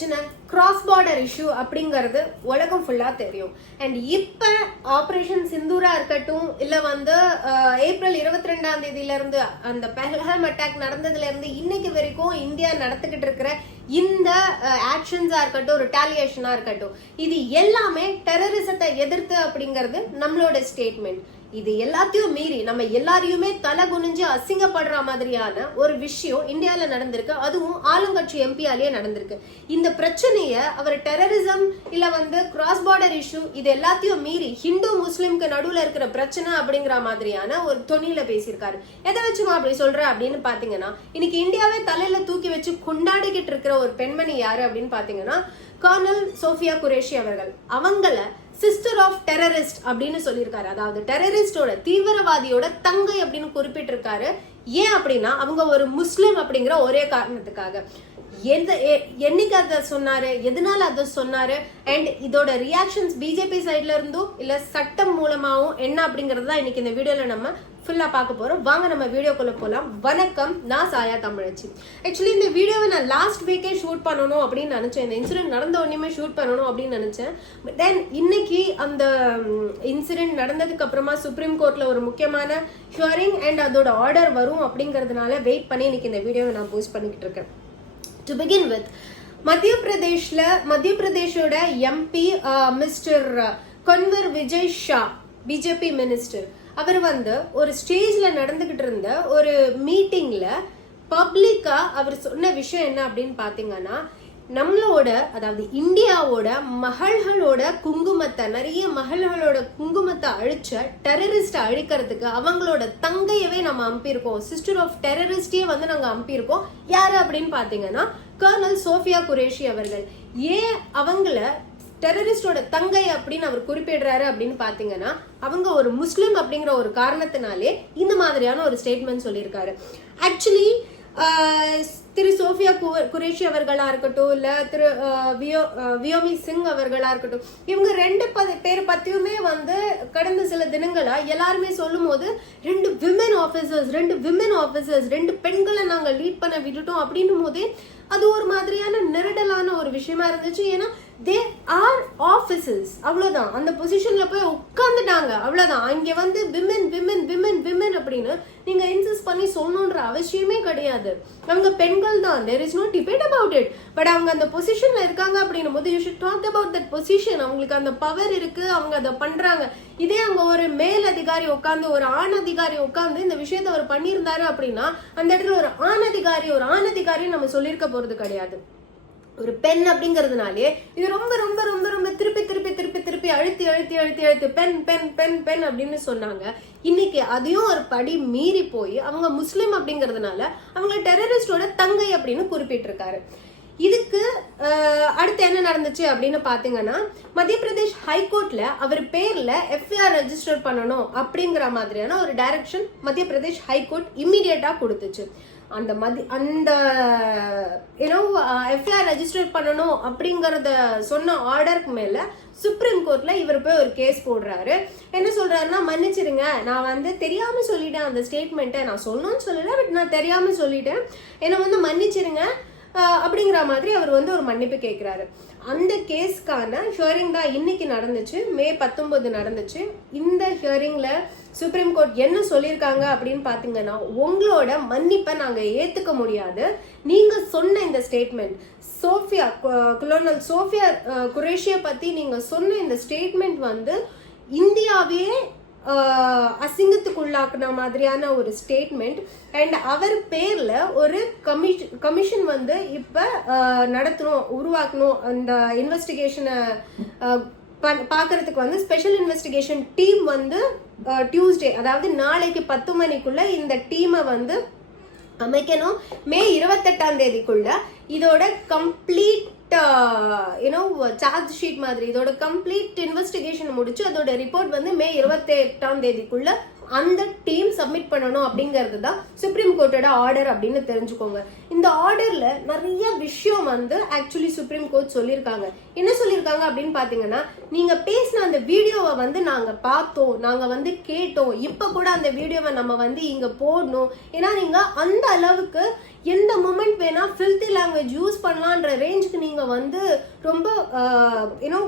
பிரச்சனை cross border issue அப்படிங்கிறது உலகம் ஃபுல்லா தெரியும். அண்ட் இப்ப ஆபரேஷன் சிந்தூரா இருக்கட்டும், இல்ல வந்து ஏப்ரல் 22 இருந்து அந்த பெஹல்காம் அட்டாக் நடந்ததுல இருந்து இன்னைக்கு வரைக்கும் இந்தியா நடத்திக்கிட்டு இருக்கிற இந்த ஆக்ஷன்ஸா இருக்கட்டும், ரிட்டாலியேஷனா இருக்கட்டும், இது எல்லாமே டெரரிசத்தை எதிர்த்து அப்படிங்கிறது நம்மளோட ஸ்டேட்மெண்ட். இது எல்லாத்தையும் மீறி நம்ம எல்லாரையுமே தலை குனிஞ்சு அசிங்கப்படுற மாதிரியான ஒரு விஷயம் இந்தியால நடந்திருக்கு. அதுவும் ஆளுங்கட்சி எம்பியாலேயே நடந்திருக்கு. இந்த பிரச்சனைய அவர் டெரரிசம் இல்ல வந்து கிராஸ் பார்டர் இஷ்யூ இது எல்லாத்தையும் மீறி ஹிந்து முஸ்லிம்க்கு நடுவுல இருக்கிற பிரச்சனை அப்படிங்கிற மாதிரியான ஒரு தொனியில பேசியிருக்காரு. எதை வச்சுமா அப்படி சொல்ற அப்படின்னு பாத்தீங்கன்னா, இன்னைக்கு இந்தியாவே தலையில தூக்கி வச்சு கொண்டாடிக்கிட்டு இருக்கிற ஒரு பெண்மணி யாரு அப்படின்னு பாத்தீங்கன்னா, கர்னல் சோஃபியா குரேஷி அவர்கள். அவங்கள சிஸ்டர் ஆஃப் டெரரிஸ்ட் அப்படின்னு சொல்லியிருக்காரு. அதாவது டெரரிஸ்டோட தீவிரவாதியோட தங்கை அப்படின்னு குறிப்பிட்டிருக்காரு. ஏன் அப்படின்னா அவங்க ஒரு முஸ்லிம் அப்படிங்கிற ஒரே காரணத்துக்காக. என்னைக்கு அதை சொன்னாரு, எதனால அதை சொன்னாரு, அண்ட் இதோட ரியாக்ஷன்ஸ் பிஜேபி சைட்ல இருந்தும் இல்ல சட்டம் மூலமாவும் என்ன அப்படிங்கறது தான் இன்னைக்கு இந்த வீடியோல நம்ம ஃபுல்லா பார்க்க போறோம். வாங்க நம்ம வீடியோக்குள்ள போலாம். வணக்கம், நான் சாயா தமிழச்சி. ஆக்சுவலி இந்த வீடியோவை நான் லாஸ்ட் வீக்கே ஷூட் பண்ணணும் அப்படின்னு நினைச்சேன். இந்த இன்சிடென்ட் நடந்த உடனே ஷூட் பண்ணணும் அப்படின்னு நினைச்சேன். பட் தென் இன்னைக்கு அந்த இன்சிடென்ட் நடந்ததுக்கு அப்புறமா சுப்ரீம் கோர்ட்ல ஒரு முக்கியமான ஹியரிங் அண்ட் அதோட ஆர்டர் வரும் அப்படிங்கறதுனால வெயிட் பண்ணி இன்னைக்கு இந்த வீடியோவை நான் போஸ்ட் பண்ணிக்கிட்டு இருக்கேன். To begin with, மத்திய பிரதேஷோட MP mister Kanwar Vijay Shah, BJP minister, அவர் வந்து ஒரு ஸ்டேஜ்ல நடந்துகிட்டு இருந்த ஒரு மீட்டிங்ல பப்ளிக்கா அவர் சொன்ன விஷயம் என்ன அப்படின்னு பாத்தீங்கன்னா, நம்மளோட அதாவது இந்தியாவோட மகள்களோட குங்குமத்தை, நிறைய மகள்களோட குங்குமத்தை அழிச்ச டெரரிஸ்ட அழிக்கிறதுக்கு அவங்களோட தங்கையவே நம்ம அம்பியிருக்கோம். சிஸ்டர் ஆஃப் டெரரிஸ்டே வந்து நாங்க அம்பியிருக்கோம். யாரு அப்படின்னு பாத்தீங்கன்னா கர்னல் சோஃபியா குரேஷி அவர்கள். ஏன் அவங்கள டெரரிஸ்டோட தங்கை அப்படின்னு அவர் குறிப்பிடுறாரு அப்படின்னு பாத்தீங்கன்னா, அவங்க ஒரு முஸ்லிம் அப்படிங்கிற ஒரு காரணத்தினாலே இந்த மாதிரியான ஒரு ஸ்டேட்மெண்ட் சொல்லியிருக்காரு. ஆக்சுவலி திரு சோஃபியா குரேஷி அவர்களா இருக்கட்டும், இல்ல திரு வியோமி சிங் அவர்களா இருக்கட்டும், இவங்க ரெண்டு பேரை பத்தியுமே வந்து கடந்த சில தினங்களா எல்லாருமே சொல்லும் போது ரெண்டு விமன் ஆபீசர்ஸ், ரெண்டு பெண்களை நாங்க லீட் பண்ண விட்டுட்டோம் அப்படின்னும் போதே அது ஒரு மாதிரியான நெருடலான ஒரு விஷயமா இருந்துச்சு. ஏன்னா தே ஆர் ஆபீசர்ஸ், அவ்வளவுதான். அந்த பொசிஷன்ல போய் உட்கார்ந்துட்டாங்க, அவ்வளவுதான். அங்க வந்து விமன் அப்படின்னு நீங்க இன்சிஸ்ட் பண்ணி சொல்லணும்ன்ற அவசியமே கிடையாது. அவங்க பெண்கள் தான், there is no debate about it. But அவங்க அந்த பொசிஷன்ல இருக்காங்க அப்படின்னும் போது you should talk about that position. அவங்களுக்கு அந்த பவர் இருக்கு, அவங்க அதை பண்றாங்க. இதே அங்க ஒரு மேல் அதிகாரி உட்கார்ந்து, ஒரு ஆண் அதிகாரி உட்கார்ந்து இந்த விஷயத்த அவர் பண்ணியிருந்தாரு அப்படின்னா அந்த இடத்துல ஒரு ஆண் அதிகாரி நம்ம சொல்லியிருக்க போறது கிடையாது. ஒரு பெண் அப்படிங்கறதுனாலே இது ரொம்ப ரொம்ப ரொம்ப ரொம்ப திருப்பி அழுத்தி பெண் அப்படின்னு சொன்னாங்க. இன்னைக்கு அதையும் ஒரு படி மீறி போய் அவங்க முஸ்லிம் அப்படிங்கறதுனால அவங்க டெரரிஸ்டோட தங்கை அப்படின்னு குறிப்பிட்டிருக்காரு. இதுக்கு அடுத்து என்ன நடந்துச்சு அப்படின்னு பாத்தீங்கன்னா, மத்திய பிரதேஷ் ஹைகோர்ட்ல அவர் பேர்ல எஃப்ஐஆர் ரெஜிஸ்டர் பண்ணணும் அப்படிங்கிற மாதிரியான ஒரு டைரக்ஷன் மத்திய பிரதேஷ் ஹைகோர்ட் இம்மிடியட்டா கொடுத்துச்சு. அந்த எஃப்ஐஆர் ரெஜிஸ்டர் பண்ணணும் அப்படிங்கறத சொன்ன ஆர்டருக்கு மேல சுப்ரீம் கோர்ட்ல இவர் போய் ஒரு கேஸ் போடுறாரு. என்ன சொல்றாருன்னா, மன்னிச்சிருங்க, நான் வந்து தெரியாம சொல்லிட்டேன், அந்த ஸ்டேட்மெண்ட்டை நான் சொல்லணும்னு சொல்லல, பட் நான் தெரியாம சொல்லிட்டேன், என்ன வந்து மன்னிச்சிருங்க அப்படிங்கிற மாதிரி அவர் வந்து ஒரு மன்னிப்பு கேட்கிறாரு. அந்த கேஸ்க்கான ஹியரிங் தான் இன்னைக்கு நடந்துச்சு, மே 19 நடந்துச்சு. இந்த ஹியரிங்ல சுப்ரீம் கோர்ட் என்ன சொல்லியிருக்காங்க அப்படின்னு பாத்தீங்கன்னா, உங்களோட மன்னிப்பை நாங்க ஏத்துக்க முடியாது. நீங்க சொன்ன இந்த ஸ்டேட்மெண்ட், கர்னல் சோஃபியா குரேஷியை பத்தி நீங்க சொன்ன இந்த ஸ்டேட்மெண்ட் வந்து இந்தியாவே அசிங்கத்துக்குள்ளாக்குன மாதிரியான ஒரு ஸ்டேட்மெண்ட். அண்ட் அவர் பேர்ல ஒரு கமிஷன் வந்து இப்ப உருவாக்கணும். அந்த இன்வெஸ்டிகேஷனை பாக்குறதுக்கு வந்து ஸ்பெஷல் இன்வெஸ்டிகேஷன் டீம் வந்து டியூஸ்டே, அதாவது நாளைக்கு 10 மணிக்குள்ள இந்த டீமை வந்து அமைக்கணும். மே 28 இதோட கம்ப்ளீட் சார்ஜ் ஷீட் மாதிரி இதோட கம்ப்ளீட் இன்வெஸ்டிகேஷன் முடிச்சு அதோட ரிப்போர்ட் வந்து மே 28 அந்த டீம் சப்மிட் பண்ணணும் அப்படிங்கிறது தான் சுப்ரீம் கோர்ட்டோட ஆர்டர் அப்படின்னு தெரிஞ்சுக்கோங்க. இந்த ஆர்டர்ல நிறைய விஷயம் வந்து ஆக்சுவலி சுப்ரீம் கோர்ட் சொல்லியிருக்காங்க. என்ன சொல்லியிருக்காங்க அப்படின்னு பாத்தீங்கன்னா, நீங்க பேசின அந்த வீடியோவை வந்து நாங்க பார்த்தோம், நாங்க வந்து கேட்டோம், இப்ப கூட அந்த வீடியோவை நம்ம வந்து இங்க போடணும். ஏன்னா நீங்க அந்த அளவுக்கு எந்த மொமெண்ட் வேணா ஃபில்த்தி லாங்குவேஜ் யூஸ் பண்ணலான்ற ரேஞ்சுக்கு நீங்க வந்து ரொம்ப யூனோ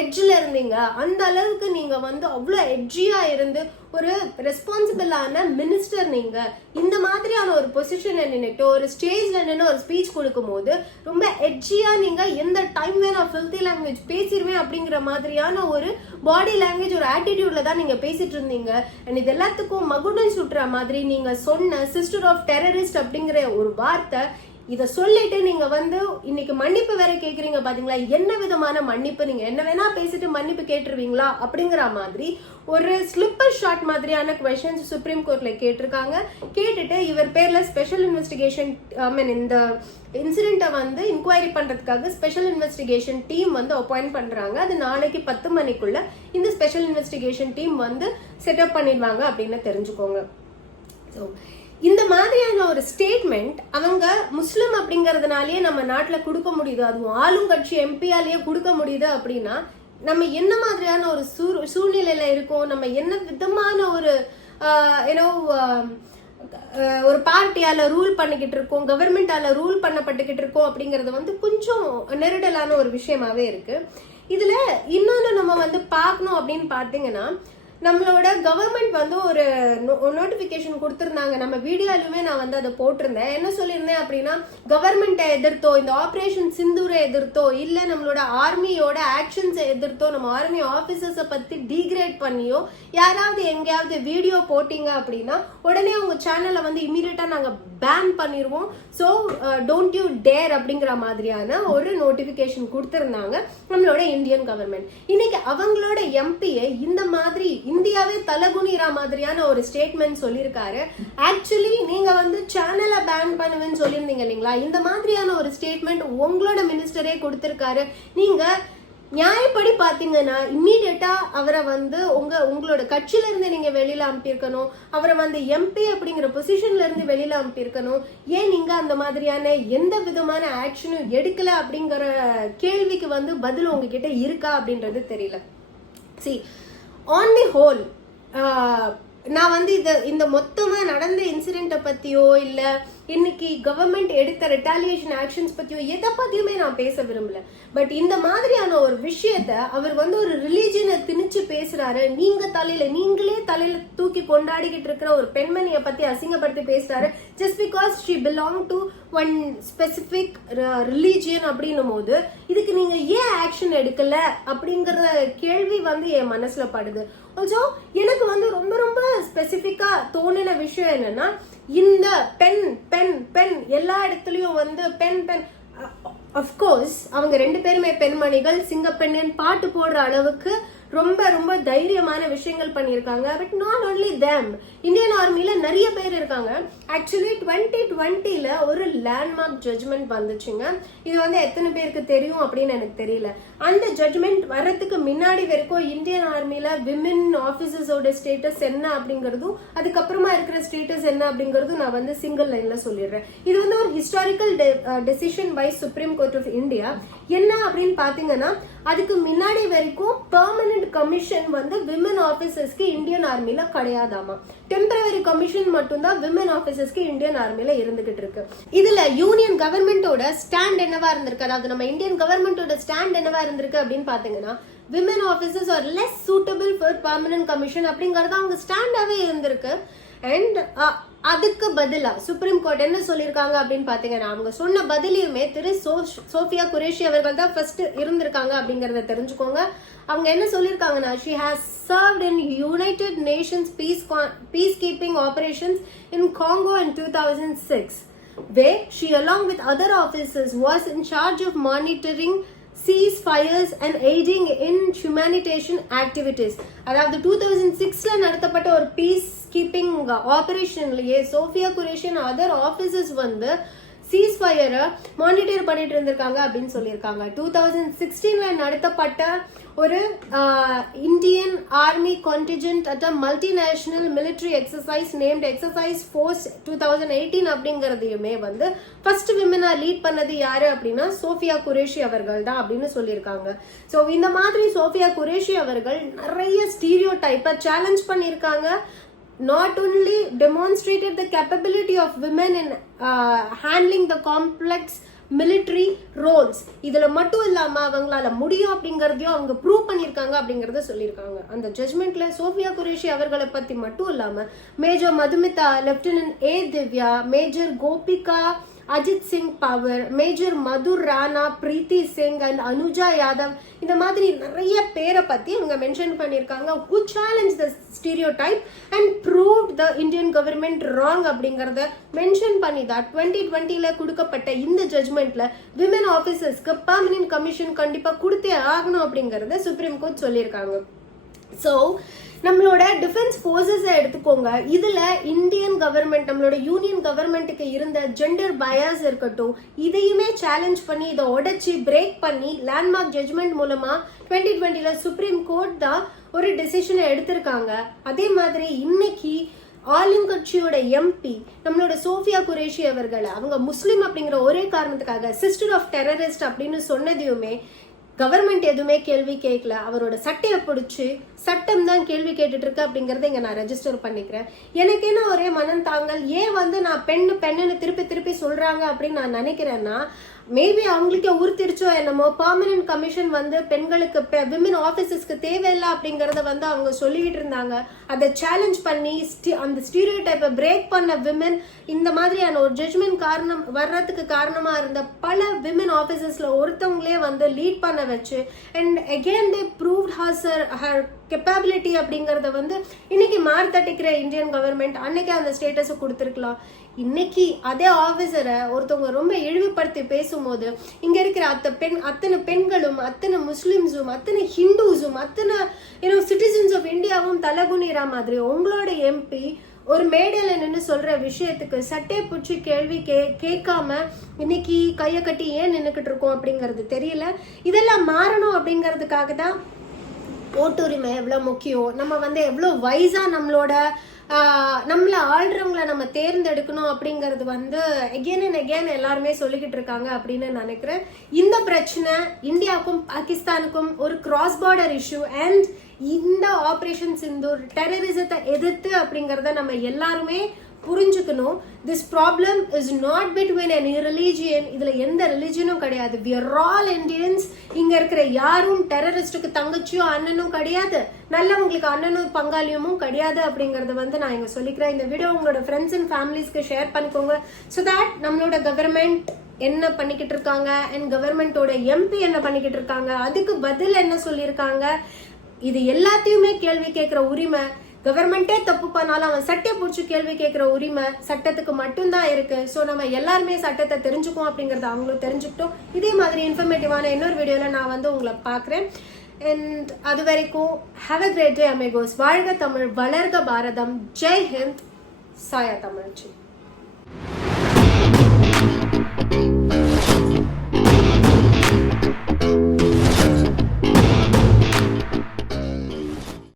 எட்ஜில் இருந்தீங்க. அந்த அளவுக்கு நீங்க வந்து அவ்வளோ எட்ஜியா இருந்து ஒரு ரெஸ்பான்சிபிளான மினிஸ்டர். நீங்க இந்த மாதிரியான ஒரு பொசிஷன்ல நின்றுட்டு ஒரு ஸ்டேஜ்ல நின்று ஒரு ஸ்பீச் கொடுக்கும் போது ரொம்ப எட்ஜியா நீங்க எந்த டைம் வேணா ஃபில்த்தி லாங்குவேஜ் பேசிடுவேன் அப்படிங்கிற மாதிரியான ஒரு பாடி லாங்குவேஜ் ஒரு ஆட்டிடியூட்ல தான் நீங்க பேசிட்டு இருந்தீங்க. அண்ட் இது எல்லாத்துக்கும் மகுடம் சுட்டுற மாதிரி நீங்க சொன்ன சிஸ்டர் ஆஃப் டெரரிஸ்ட் அப்படிங்கிற ஒரு வார்த்தை, இதை சொல்லிட்டு நீங்க வந்து இன்னைக்கு மன்னிப்பு வேற கேக்குறீங்க பாத்தீங்களா? என்ன விதமான மன்னிப்பு? நீங்க என்ன வேணா பேசிட்டு மன்னிப்பு கேட்டுருவீங்களா அப்படிங்கிற மாதிரி ஒரு ஸ்லிப்பர் ஷாட் மாதிரியான குவெஸ்சன்ஸ் சுப்ரீம் கோர்ட்ல கேட்டிருக்காங்க. கேட்டுட்டு இவர் பேர்ல ஸ்பெஷல் இன்வெஸ்டிகேஷன் இந்த இன்சிடென்ட்டை வந்து இன்கொயரி பண்றதுக்காக ஸ்பெஷல் இன்வெஸ்டிகேஷன் டீம் வந்து அப்பாயிண்ட் பண்றாங்க. அது நாளைக்கு 10 மணிக்குள்ள இந்த ஸ்பெஷல் இன்வெஸ்டிகேஷன் டீம் வந்து செட்டப் பண்ணிடுவாங்க அப்படின்னு தெரிஞ்சுக்கோங்க. ஸோ இந்த மாதிரியான ஒரு ஸ்டேட்மெண்ட் அவங்க முஸ்லிம் அப்படிங்கறதுனாலயே நம்ம நாட்டுல கொடுக்க முடியுது, அதுவும் ஆளும் கட்சி எம்பியாலேயே கொடுக்க முடியுது அப்படின்னா நம்ம என்ன மாதிரியான ஒரு சூழ்நிலையில இருக்கோம், நம்ம என்ன விதமான ஒரு ஒரு பார்ட்டியால ரூல் பண்ணிக்கிட்டு இருக்கோம், கவர்மெண்டால ரூல் பண்ணப்பட்டுக்கிட்டு இருக்கோம் அப்படிங்கறது வந்து கொஞ்சம் நெருடலான ஒரு விஷயமாவே இருக்கு. இதுல இன்னொன்னு நம்ம வந்து பார்க்கணும் அப்படின்னு பாத்தீங்கன்னா, நம்மளோட கவர்மெண்ட் வந்து ஒரு நோட்டிபிகேஷன் கொடுத்திருந்தாங்க. நம்ம வீடியோலுமே நான் வந்து அதை போட்டிருந்தேன். என்ன சொல்லியிருந்தேன் அப்படின்னா, கவர்மெண்ட்டை எதிர்த்தோ, இந்த ஆபரேஷன் சிந்தூரை எதிர்த்தோ, இல்ல நம்மளோட ஆர்மியோட ஆக்ஷன்ஸை எதிர்த்தோ, நம்ம ஆர்மி ஆபீசர்ஸை பத்தி டீக்ரேட் பண்ணியோ யாராவது எங்கேயாவது வீடியோ போட்டீங்க அப்படின்னா உடனே உங்க சேனலை வந்து இமீடியட்டா நாங்க பேன் பண்ணிடுவோம். ஸோ டோன்ட் யூ டேர் அப்படிங்கிற மாதிரியான ஒரு நோட்டிபிகேஷன் கொடுத்திருந்தாங்க நம்மளோட இந்தியன் கவர்மெண்ட். இன்னைக்கு அவங்களோட எம்பியை இந்த மாதிரி இந்தியாவே தலகுனிற மாதிரியான ஒரு ஸ்டேட்மெண்ட் சொல்லியிருக்காரு. ஆக்சுவலி நீங்க வந்து சேனலை பேன் பண்ணுவேன்னு சொல்லியிருந்தீங்க இல்லைங்களா? இந்த மாதிரியான ஒரு ஸ்டேட்மெண்ட் உங்களோட மினிஸ்டரே கொடுத்திருக்காரு. நீங்க நியாயப்படி பாத்தீங்கன்னா இம்மீடியட்டா அவரை வந்து உங்களோட கட்சியில இருந்து நீங்க வெளியில அனுப்பியிருக்கணும். அவரை வந்து எம்பி அப்படிங்கிற பொசிஷன்ல இருந்து வெளியில அனுப்பியிருக்கணும். ஏன் நீங்க அந்த மாதிரியான எந்த விதமான ஆக்ஷனும் எடுக்கல அப்படிங்கிற கேள்விக்கு வந்து பதில் உங்ககிட்ட இருக்கா அப்படின்றது தெரியல. சி ஆன் தி ஹோல் நான் வந்து இந்த மொத்தமா நடந்த இன்சிடென்ட்டை பத்தியோ இல்ல இன்னைக்கு கவர்மெண்ட் எடுத்த ரிட்டாலியேஷன் ஆக்ஷன்ஸ் பத்தியோ எதை பத்தியுமே நான் பேச விரும்பல. பட் இந்த மாதிரியான ஒரு விஷயத்த அவர் வந்து ஒரு ரிலீஜனை திணிச்சு பேசுறாரு. நீங்களே தலையில தூக்கி கொண்டாடிக்கிட்டு இருக்கிற ஒரு பெண்மணியை பத்தி அசிங்கப்படுத்தி பேசுறாரு. Just because she belong to one specific religion அப்படின்னும் போது இதுக்கு நீங்க ஏன் ஆக்ஷன் எடுக்கல அப்படிங்கிற கேள்வி வந்து என் மனசுல படுது. ஆல்சோ எனக்கு வந்து ரொம்ப ரொம்ப ஸ்பெசிபிக்கா தோணின விஷயம் என்னன்னா, இந்த பெண் பெண் பெண் எல்லா இடத்துலயும் வந்து பெண் பெண் அஃப்கோர்ஸ் அவங்க 2 பேருமே பெண்மணிகள், சிங்கப்பெண்ணின் பாட்டு போடுற அளவுக்கு ரொம்ப ரொம்ப தைரியமான விஷயங்கள் பண்ணியிருக்காங்க. But not only them, Indian ஆர்மில நிறைய பேர் இருக்காங்க. ஆக்சுவலி 2020ல ஒரு லேண்ட்மார்க் ஜட்ஜ்மெண்ட் வந்துச்சுங்க. இது வந்து எத்தனை பேருக்கு தெரியும் அப்படின்னு எனக்கு தெரியல. அந்த ஜட்ஜ்மெண்ட் வர்றதுக்கு முன்னாடி வரைக்கும் இந்தியன் ஆர்மில விமென் ஆபீசர்ஸோட ஸ்டேட்டஸ் என்ன அப்படிங்கறதும் அதுக்கப்புறமா இருக்கிற ஸ்டேட்டஸ் என்ன அப்படிங்கறதும் நான் வந்து சிங்கிள் லைன்ல சொல்லிடுறேன். இது வந்து ஒரு historical decision by supreme court of India. என்ன அப்படின்னு பாத்தீங்கன்னா, அதுக்கு முன்னாடி வரைக்கும் பெர்மனன்ட் கமிஷன் வந்து விமன் ஆபீசர்ஸ்க்கு இந்தியன் ஆர்மில கிடையாதாமா. டெம்பரவரி கமிஷன் மட்டும்தான் விமன் ஆபீசர்ஸ்க்கு இந்தியன் ஆர்மில இருந்துகிட்டு இருக்கு. இதுல யூனியன் கவர்மெண்டோட ஸ்டாண்ட் என்னவா இருந்திருக்கு, அதாவது நம்ம இந்தியன் கவர்மெண்டோட ஸ்டாண்ட் என்னவா இருந்திருக்கு அப்படின்னு பாத்தீங்கன்னா, women officers are less suitable for permanent commission அப்படிங்கறது அவங்க ஸ்டாண்டாவே இருந்திருக்கு. அண்ட் அதுக்கு பதிலா சுப்ரீம் கோர்ட் என்ன சொல்லியிருக்காங்க அப்படின்னு பாத்தீங்கன்னா, அவங்க சொன்ன பதிலையுமே திரு சோஃபியா குரேஷி அவர்கள் தான் ஃபர்ஸ்ட் இருந்திருக்காங்க அப்படிங்கறத தெரிஞ்சுக்கோங்க. அவங்க என்ன சொல்லியிருக்காங்கன்னா, she has served in United Nations peacekeeping operations in Congo in 2006, where she along with other officers was in charge of monitoring ceasefires and aiding in humanitarian activities. அதாவது 2006ல நடத்தப்பட்ட ஒரு பீஸ் கீப்பிங் ஆபரேஷன்லயே சோஃபியா குரேஷி அதர் ஆபீசர்ஸ் வந்து சீஸ்ஃபயரை monitor பண்ணிட்டு இருந்திருக்காங்க அப்படின்னு சொல்லியிருக்காங்க. 2016ல நடத்தப்பட்ட ஒரு Indian army contingent at multinational military exercise named exercise force 2018 அப்படிங்கறதையுமே வந்து ஃபர்ஸ்ட் விமனா லீட் பண்ணது யாரு அப்படின்னா சோஃபியா குரேஷி அவர்கள் தான் அப்படின்னு சொல்லியிருக்காங்க. ஸோ இந்த மாதிரி சோஃபியா குரேஷி அவர்கள் நிறைய ஸ்டீரியோ டைப்பை சேலஞ்ச் பண்ணியிருக்காங்க. not only demonstrated the capability of women in handling the complex military roles, இதுல மட்டும் இல்லாம அவங்களால முடியும் அப்படிங்கறதையும் அவங்க ப்ரூவ் பண்ணிருக்காங்க அப்படிங்கறத சொல்லியிருக்காங்க. அந்த ஜட்ஜ்மெண்ட்ல சோஃபியா குரேஷி அவர்களை பத்தி மட்டும் இல்லாம major Madhumita, lieutenant A Divya, major Gopika Ajit Singh Pawar, major Madhur Rana, Preeti Singh and Anuja Yadav, இந்த மாதிரி நிறைய பேரை பத்தி அவங்க மென்ஷன் பண்ணியிருக்காங்க. who challenged the stereotype and proved the Indian government wrong அப்படிங்கறத மென்ஷன் பண்ணி தான் 2020ல கொடுக்கப்பட்ட இந்த ஜட்ஜ்மெண்ட்ல விமன் ஆபீசர்ஸ்க்கு பெர்மனன்ட் கமிஷன் கண்டிப்பா கொடுத்தே ஆகணும் அப்படிங்கறத சுப்ரீம் கோர்ட் சொல்லியிருக்காங்க. ஸோ நம்மளோட டிஃபென்ஸ் ஃபோர்ஸஸை எடுத்துக்கோங்க. இதுல இந்தியன் கவர்மெண்ட், நம்மளோட யூனியன் கவர்மெண்ட்டுக்கு இருந்த ஜெண்டர் பயாஸ் இருக்கட்டும், இதையுமே சேலஞ்ச் பண்ணி இதை உடைச்சி பிரேக் பண்ணி லேண்ட்மார்க் ஜட்ஜ்மெண்ட் மூலமா 2020ல சுப்ரீம் கோர்ட் தான் ஒரு டெசிஷனை எடுத்திருக்காங்க. அதே மாதிரி இன்னைக்கு ஆளுங்கட்சியோட எம்பி நம்மளோட சோஃபியா குரேஷி அவர்களை அவங்க முஸ்லீம் அப்படிங்கிற ஒரே காரணத்துக்காக சிஸ்டர் ஆஃப் டெரரிஸ்ட் அப்படின்னு சொன்னதையுமே கவர்மெண்ட் எதுவுமே கேள்வி கேட்கல. அவரோட சட்டையை பிடிச்சி சட்டம் தான் கேள்வி கேட்டுட்டு இருக்கு அப்படிங்கறத இங்க நான் ரெஜிஸ்டர் பண்ணிக்கிறேன். எனக்கு என்ன ஒரே மனம் தாங்கல், ஏன் நான் பெண்ணுன்னு திருப்பி திருப்பி சொல்றாங்க அப்படின்னு நான் நினைக்கிறேன்னா, மேபி அவங்களுக்கே உறுத்திருச்சோ என்னமோ, பெர்மனன்ட் கமிஷன் பெண்களுக்கு விமன் ஆபீசர்ஸ்க்கு தேவையில்லை அப்படிங்கறத அவங்க சொல்லிட்டு இருந்தாங்க. அதை சேலஞ்ச் பண்ணி அந்த ஸ்டீரியோடைப்பை பிரேக் பண்ண விமன் இந்த மாதிரியான ஒரு ஜட்ஜ்மெண்ட் காரணம் வர்றதுக்கு காரணமா இருந்த பல விமன் ஆபீசர்ஸ்ல ஒருத்தவங்களே லீட் பண்ண வச்சு and again they proved her capability அப்படிங்கறத இன்னைக்கு மார்த்தட்டிக்கிற இந்தியன் கவர்மெண்ட் அன்னைக்கு அந்த ஸ்டேட்டஸை கொடுத்துருக்கலாம். இன்னைக்கு அதே ஆபீசரை ஒருத்தவங்க ரொம்ப இழிவுபடுத்தி பேசும்போது இங்க இருக்கிற அத்தனை பெண்களும், அத்தனை முஸ்லிம்ஸும், அத்தனை ஹிந்துஸும், அத்தனை சிட்டிசன்ஸ் ஆஃப் இந்தியாவும் தலகுனிற மாதிரி உங்களோட எம்பி ஒரு மேடையில நின்று சொல்ற விஷயத்துக்கு சட்டையை பிடிச்சி கேள்வி கேட்காம இன்னைக்கு கையை கட்டி ஏன் நின்றுக்கிட்டு இருக்கோம் அப்படிங்கிறது தெரியல. இதெல்லாம் மாறணும் அப்படிங்கிறதுக்காக தான் ஓட்டுரிமை எவ்வளவு முக்கியம், நம்ம எவ்வளவு வைஸா நம்மள ஆள்றவங்களை நம்ம தேர்ந்தெடுக்கணும் அப்படிங்கிறது அகெயின் அண்ட் அகெயின் எல்லாருமே சொல்லிக்கிட்டு இருக்காங்க அப்படின்னு நினைக்கிறேன். இந்த பிரச்சனை இந்தியாவுக்கும் பாகிஸ்தானுக்கும் ஒரு கிராஸ் பார்டர் இஷ்யூ அண்ட் இந்த ஆபரேஷன் சிந்தூர் டெரரிசத்தை எதிர்த்து அப்படிங்கறத நம்ம எல்லாருமே புரிஞ்சுக்கணும். This problem is not between any religion. இதுல எந்த ரிலிஜியனும் கிடையாது. we are all Indians. இங்க இருக்கிற யாரும் டெரரிஸ்டுக்கு தங்கச்சியோ அண்ணனும் கிடையாது, நல்லவங்களுக்கு அண்ணனும் பங்காளியமும் கிடையாது அப்படிங்கறத நான் இங்க சொல்லிக்கிறேன். இந்த வீடியோ உங்களோட ஃப்ரெண்ட்ஸ் அண்ட் ஃபேமிலிஸ்க்கு ஷேர் பண்ணிக்கோங்க. ஸோ தட் நம்மளோட கவர்மெண்ட் என்ன பண்ணிக்கிட்டு இருக்காங்க அண்ட் கவர்மெண்டோட எம்பி என்ன பண்ணிக்கிட்டு இருக்காங்க, அதுக்கு பதில் என்ன சொல்லியிருக்காங்க, இது எல்லாத்தையுமே கேள்வி கேட்கிற உரிமை கவர்மெண்டே தப்பு பண்ணாலும் அவன் சட்டையை பிடிச்சி கேள்வி கேட்கிற உரிமை சட்டத்துக்கு மட்டும்தான் இருக்கு. ஸோ நம்ம எல்லாருமே சட்டத்தை தெரிஞ்சுக்குவோம் அப்படிங்கறத அவங்களும் தெரிஞ்சுக்கிட்டோம். இதே மாதிரி இன்ஃபர்மேட்டிவான இன்னொரு வீடியோல நான் உங்களை பார்க்குறேன். அண்ட் அது வரைக்கும் ஹாவ் அ கிரேட் டே அமேகோஸ். வாழ்க தமிழ், வளர்க பாரதம், ஜெய் ஹிந்த், சாயா தமிழ்ச்சி.